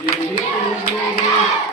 Yeah.